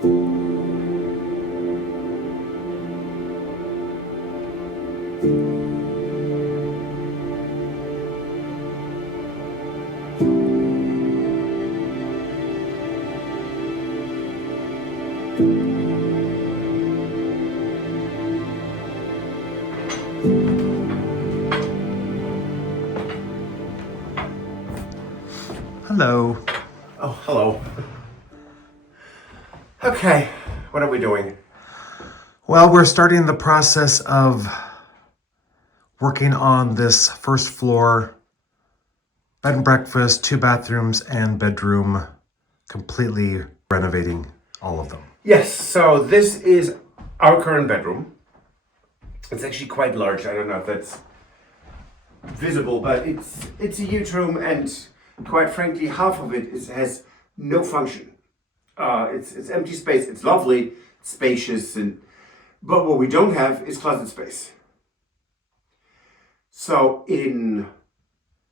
Hello. Oh, hello. Okay, what are we doing? Well, we're starting the process of working on this first floor bed and breakfast, 2 bathrooms and bedroom, completely renovating all of them. Yes, so this is our current bedroom. It's actually quite large. I don't know if that's visible, but it's a huge room, and quite frankly, half of it has no function. It's empty space. It's lovely, spacious, but what we don't have is closet space. So in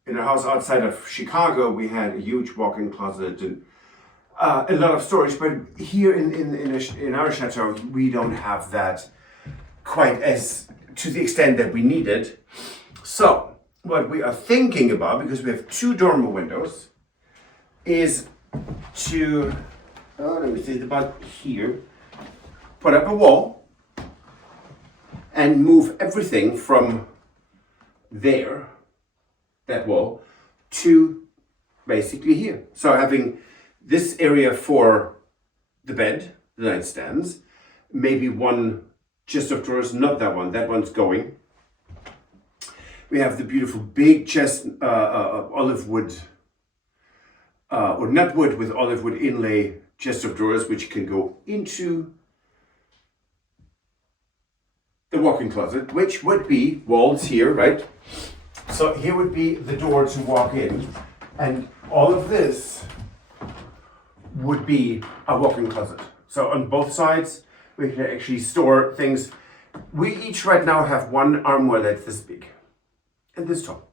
a house outside of Chicago, we had a huge walk-in closet and a lot of storage. But here in our chateau, we don't have that quite as to the extent that we need it. So what we are thinking about, because we have 2 dormer windows, is to, let me say, about here, put up a wall and move everything from there, that wall, to basically here. So having this area for the bed, the nightstands, maybe one chest of drawers, not that one, that one's going. We have the beautiful big chest, olive wood, or nut wood with olive wood inlay chest of drawers, which can go into the walk-in closet, which would be walls here, right? So here would be the door to walk in, and all of this would be a walk-in closet. So on both sides, we can actually store things. We each right now have one armoire that's this big and this tall.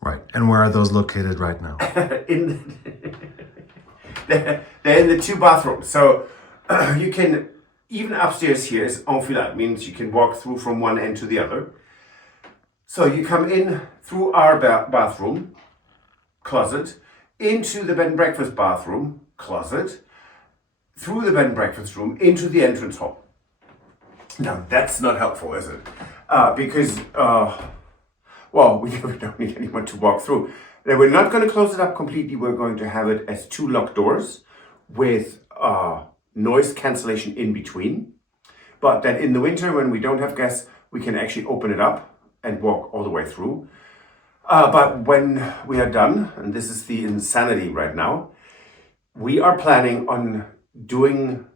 Right. And where are those located right now? They're in the 2 bathrooms. So you can, even upstairs here is enfilade, means you can walk through from one end to the other. So you come in through our bathroom, closet, into the bed and breakfast bathroom, closet, through the bed and breakfast room, into the entrance hall. Now that's not helpful, is it? Because, well, we don't need anyone to walk through. Now, we're not going to close it up completely. We're going to have it as 2 locked doors with noise cancellation in between. But then in the winter, when we don't have guests, we can actually open it up and walk all the way through. But when we are done, and this is the insanity right now, we are planning on doing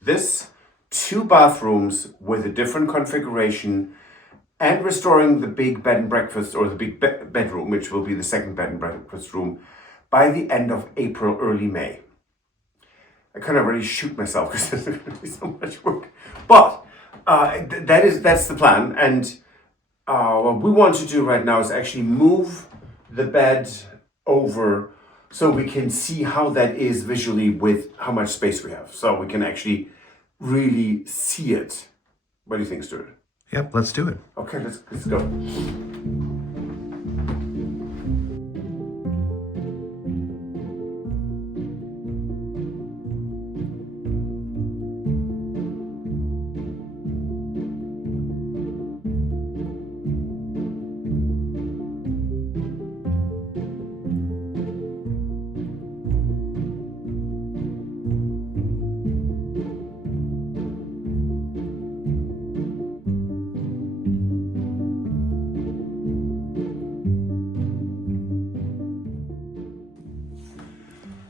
this 2 bathrooms with a different configuration and restoring the big bed and breakfast, or the big bedroom, which will be the second bed and breakfast room, by the end of April, early May. I kind of already shoot myself because there's going to be so much work. But that's the plan. And what we want to do right now is actually move the bed over so we can see how that is visually with how much space we have. So we can actually really see it. What do you think, Stuart? Yep, let's do it. Okay, let's go.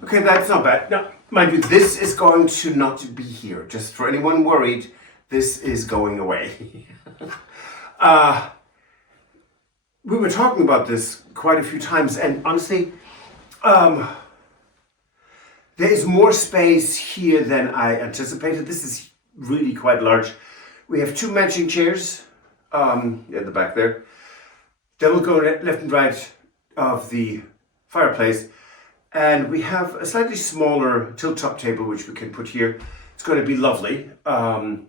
Okay, that's not bad. Now, mind you, this is going to not be here. Just for anyone worried, this is going away. We were talking about this quite a few times, and honestly, there is more space here than I anticipated. This is really quite large. We have 2 matching chairs at the back there. Then we'll go left and right of the fireplace. And we have a slightly smaller tilt-top table, which we can put here. It's going to be lovely. And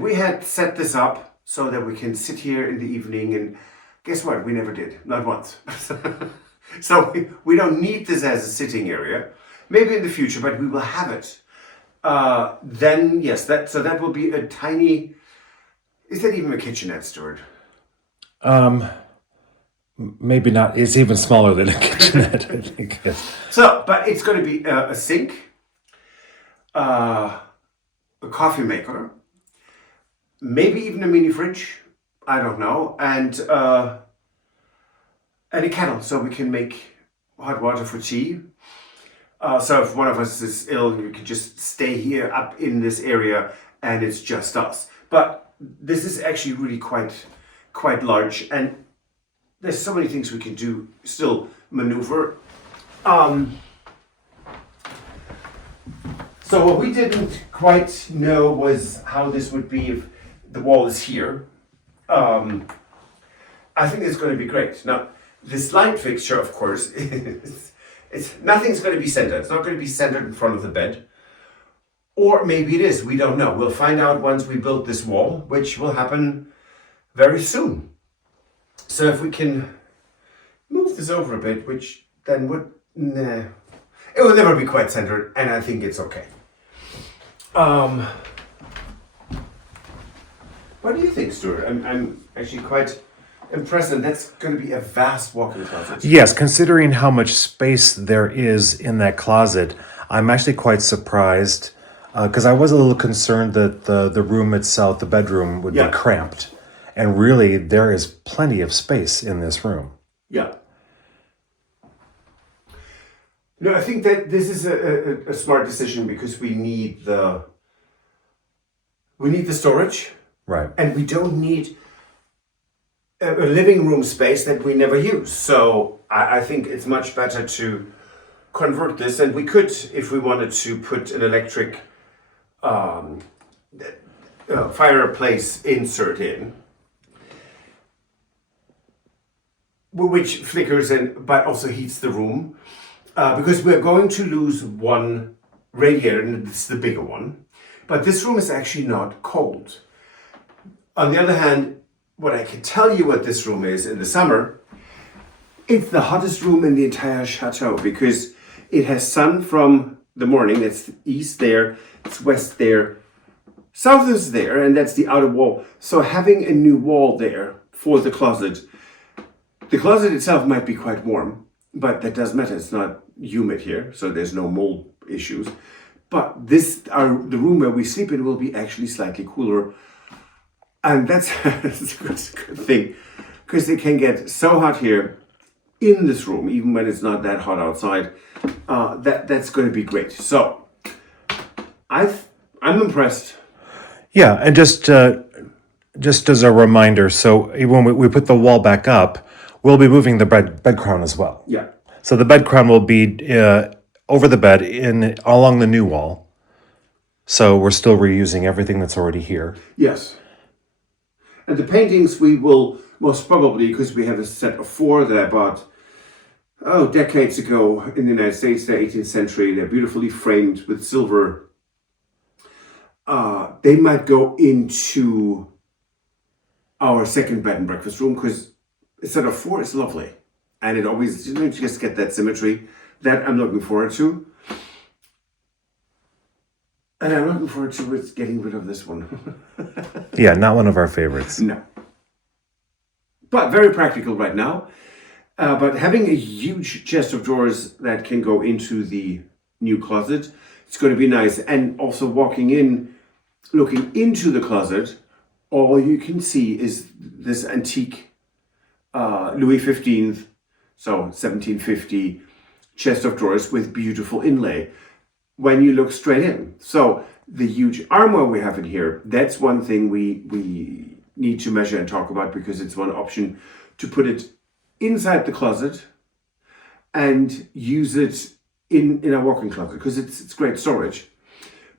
we had set this up so that we can sit here in the evening, and guess what? We never did, not once. So we don't need this as a sitting area. Maybe in the future, but we will have it. Then yes, that will be a tiny. Is that even a kitchenette, Stuart? Maybe not. It's even smaller than a kitchenette, I think. Yes. So, but it's going to be a sink, a coffee maker, maybe even a mini fridge. I don't know, and a kettle so we can make hot water for tea. So if one of us is ill, we can just stay here up in this area, and it's just us. But this is actually really quite large, and there's so many things we can do, still maneuver. So what we didn't quite know was how this would be if the wall is here. I think it's going to be great. Now, this light fixture, of course, nothing's going to be centered. It's not going to be centered in front of the bed. Or maybe it is, we don't know. We'll find out once we build this wall, which will happen very soon. So if we can move this over a bit, which then would, it will never be quite centered, and I think it's okay. What do you think, Stuart? I'm actually quite impressed, and that's going to be a vast walk-in closet. Yes, considering how much space there is in that closet, I'm actually quite surprised because I was a little concerned that the room itself, the bedroom, would be cramped. And really, there is plenty of space in this room. Yeah. No, I think that this is a smart decision because we need the storage. Right. And we don't need a living room space that we never use. So I think it's much better to convert this. And we could, if we wanted to, put an electric fireplace insert in, which flickers but also heats the room. Because we're going to lose one radiator, and it's the bigger one. But this room is actually not cold. On the other hand, what I can tell you what this room is in the summer, it's the hottest room in the entire chateau because it has sun from the morning. It's east there, it's west there, south is there, and that's the outer wall. So having a new wall there for the closet itself might be quite warm, but that doesn't matter. It's not humid here, so there's no mold issues. But the room where we sleep in will be actually slightly cooler. And that's a good thing, because it can get so hot here in this room, even when it's not that hot outside. That's going to be great. So I'm impressed. Yeah, and just as a reminder, so when we put the wall back up, we'll be moving the bed crown as well. Yeah. So the bed crown will be over the bed along the new wall. So we're still reusing everything that's already here. Yes. And the paintings we will most probably, because we have a set of 4 that I bought, decades ago in the United States, the 18th century. They're beautifully framed with silver. They might go into our second bed and breakfast room because a set of 4 is lovely. And it always, you just get that symmetry that I'm looking forward to. And I'm looking forward to getting rid of this one. Yeah, not one of our favorites. No. But very practical right now. But having a huge chest of drawers that can go into the new closet, it's going to be nice. And also walking in, looking into the closet, all you can see is this antique Louis XV, so 1750 chest of drawers with beautiful inlay when you look straight in. So the huge armoire we have in here, that's one thing we need to measure and talk about, because it's one option to put it inside the closet and use it in a walk-in closet, because it's great storage.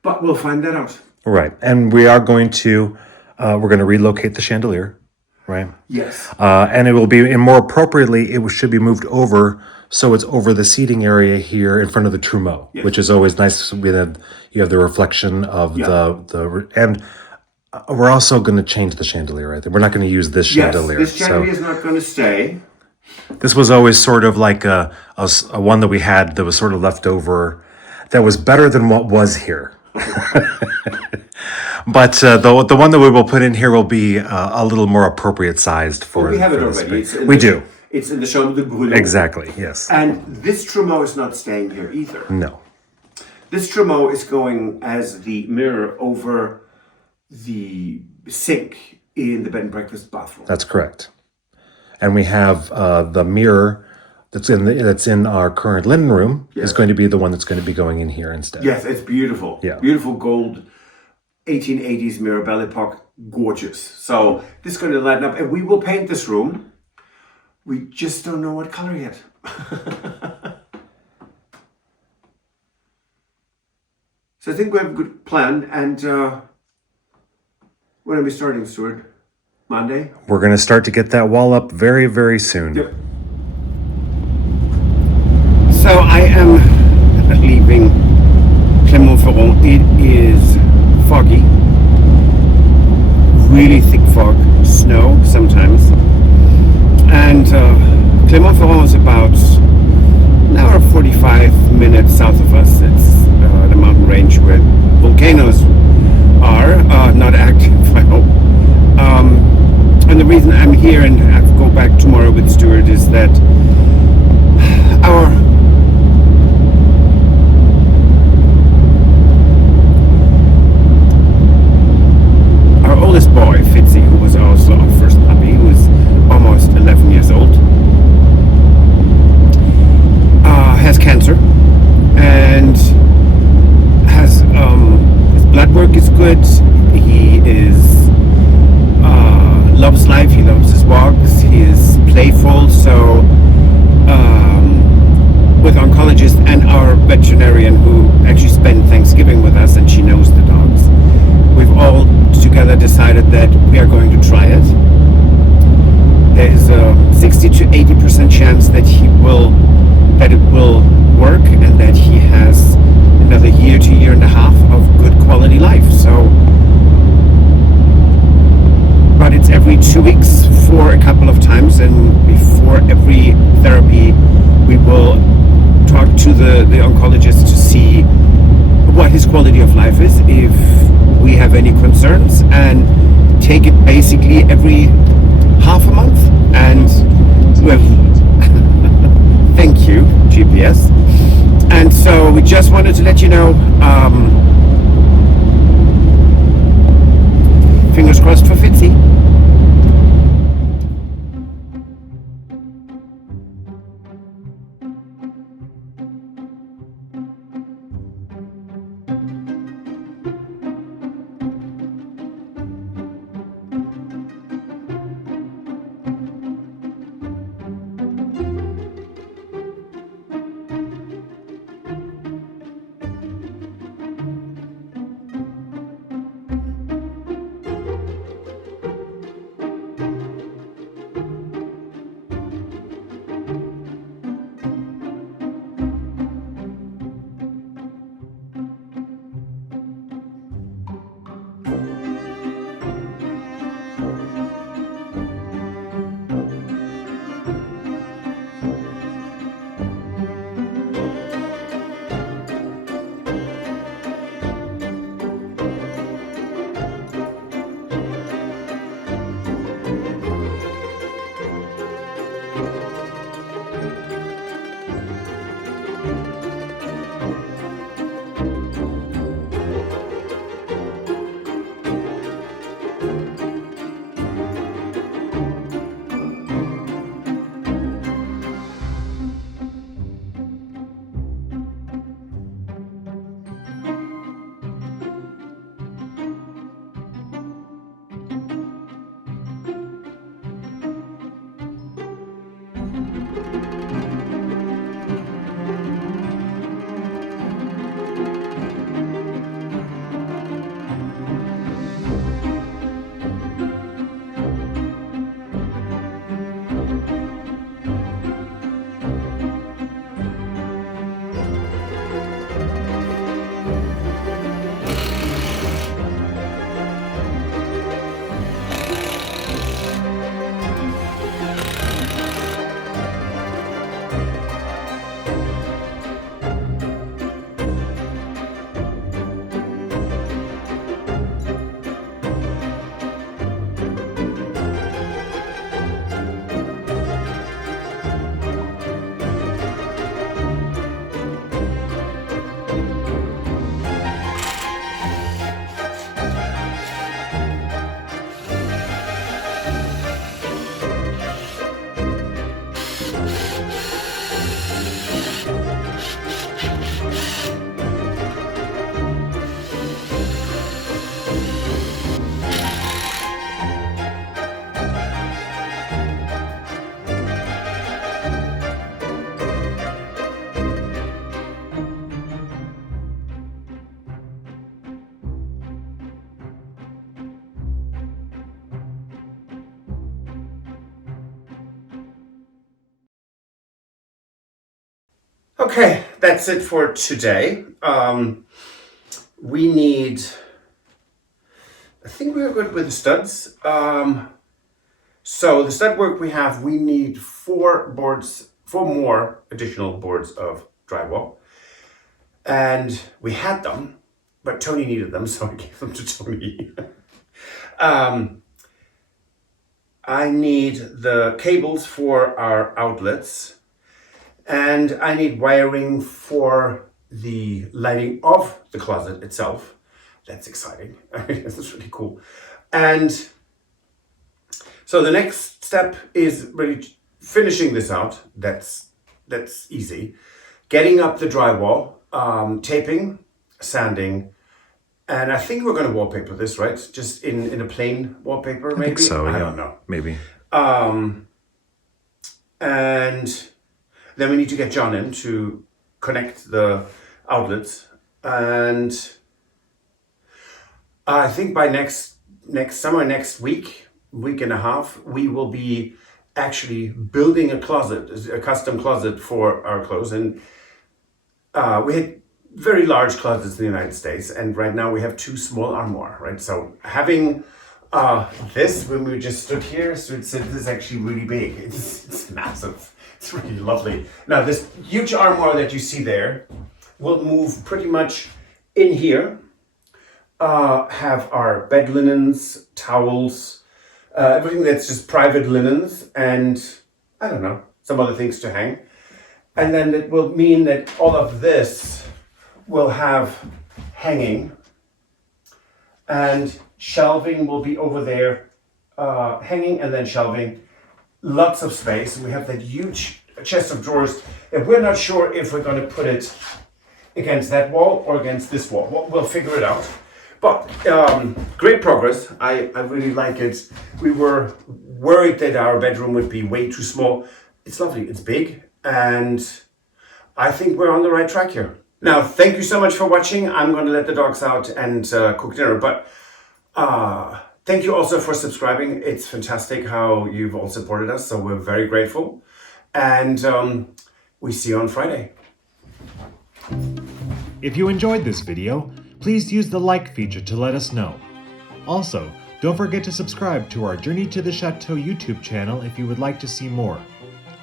But we'll find that out. Right. And we are going to, we're going to relocate the chandelier, right? Yes. And it will be, and more appropriately, it should be moved over So it's over the seating area here in front of the trumeau, Yes. which is always nice. You have the reflection of and we're also going to change the chandelier. I think we're not going to use this Yes, chandelier. this chandelier is not going to stay. This was always sort of like a one that we had that was sort of left over, that was better than what was here. But the one that we will put in here will be a little more appropriate sized for. We have it for already. space. We do. It's in the Chambre de Brûlot. Exactly. Yes. And this trumeau is not staying here either. No. This trumeau is going as the mirror over the sink in the bed and breakfast bathroom. That's correct. And we have the mirror that's in our current linen room is going to be the one that's going to be going in here instead. Yes, it's beautiful. Yeah. Beautiful gold 1880s mirror, Belle Epoque, gorgeous. So this is going to lighten up, and we will paint this room. We just don't know what color yet. So I think we have a good plan, and when are we starting, Stuart? Monday? We're going to start to get that wall up very, very soon. Yep. So I am leaving Clermont-Ferrand. It is foggy, really thick fog, snow sometimes. And Clermont-Ferrand is about an hour 45 minutes south of us. It's the mountain range where volcanoes are, not active, I hope. And the reason I'm here and have to go back tomorrow with Stuart is that our oldest boy, Fitzy, who was also our first puppy, who was almost 11 years old, has cancer and has his blood work is good. He is loves life. He loves his walks. He is playful. So with oncologist and our veterinarian who actually spent Thanksgiving with us, and she knows the dogs, we've all together decided that we are going to try it. There is a 60 to 80% chance that it will work, and that he has another year to year and a half of good quality life. So, but it's every 2 weeks for a couple of times, and before every therapy we will talk to the oncologist to see what his quality of life is, if we have any concerns, and take it basically every half a month. And thank you, GPS. And so we just wanted to let you know, fingers crossed for Fitzy. Okay, that's it for today. We need, I think we're good with the studs. So the stud work we need 4 more additional boards of drywall. And we had them, but Tony needed them, so I gave them to Tony. I need the cables for our outlets, and I need wiring for the lighting of the closet itself. That's exciting. This is really cool. And so the next step is really finishing this out. That's easy. Getting up the drywall, taping, sanding, and I think we're going to wallpaper this, right? Just in a plain wallpaper, maybe? I think so, yeah. I don't know. Maybe. And then we need to get John in to connect the outlets. And I think by next week and a half, we will be actually building a custom closet for our clothes. And we had very large closets in the United States, and right now we have 2 small armoire, right? So having this, when we just stood here, so this is actually really big. It's massive. It's really lovely. Now this huge armoire that you see there will move pretty much in here. Have our bed linens, towels, everything that's just private linens, and I don't know, some other things to hang. And then it will mean that all of this will have hanging, and shelving will be over there, hanging and then shelving. Lots of space, and we have that huge chest of drawers that we're not sure if we're going to put it against that wall or against this wall. We'll figure it out. But great progress. I really like it. We were worried that our bedroom would be way too small. It's lovely. It's big, and I think we're on the right track here. Now, thank you so much for watching. I'm going to let the dogs out and cook dinner, but thank you also for subscribing. It's fantastic how you've all supported us, so we're very grateful. And we see you on Friday. If you enjoyed this video, please use the like feature to let us know. Also, don't forget to subscribe to our Journey to the Chateau YouTube channel if you would like to see more.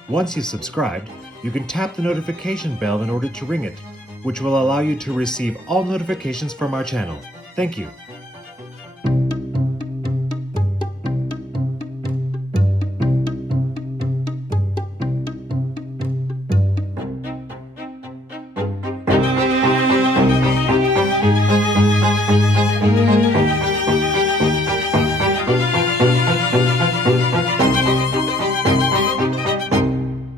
Once you've subscribed, you can tap the notification bell in order to ring it, which will allow you to receive all notifications from our channel. Thank you.